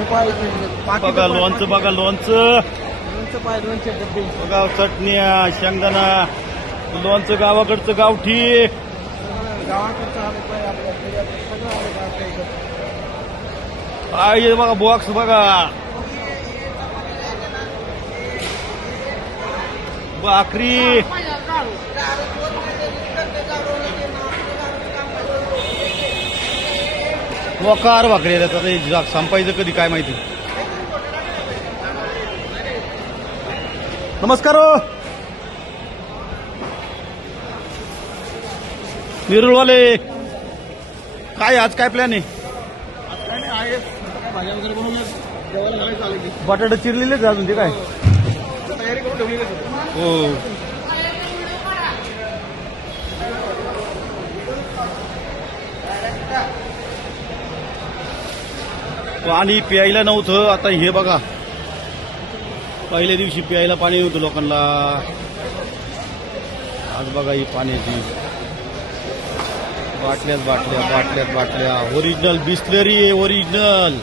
बघा लोणचं, बघा लोणचं, लोणचे डब्बे बघा चटण्या, शेंगदाणा, लोणचं गावाकडचं गावठी. गावाकडचं आलं पाहिजे आपल्या सगळं आलं का आपल्या इकडं. आहे बघा बॉक्स बघा, भाकरी, वकार भाकरी आता संपायचं कधी काय माहिती. नमस्कार हो निरुळवाले, काय आज काय प्लॅन आहे? काय नाही आहे भाज्या वगैरे बनवल्या जेवायला घालायचं आलं की बटाटे चिरलेलेच अजून ते काय? तयारी करून ठेवली हो. पाणी प्यायला नव्हतं, आता हे बघा पहिल्या दिवशी प्यायला पाणी नव्हतं लोकांना, आज बघा ही पाण्याची बाटल्यात बाटल्या बाटल्यात बाटल्या. ओरिजिनल बिस्लरी आहे, ओरिजिनल.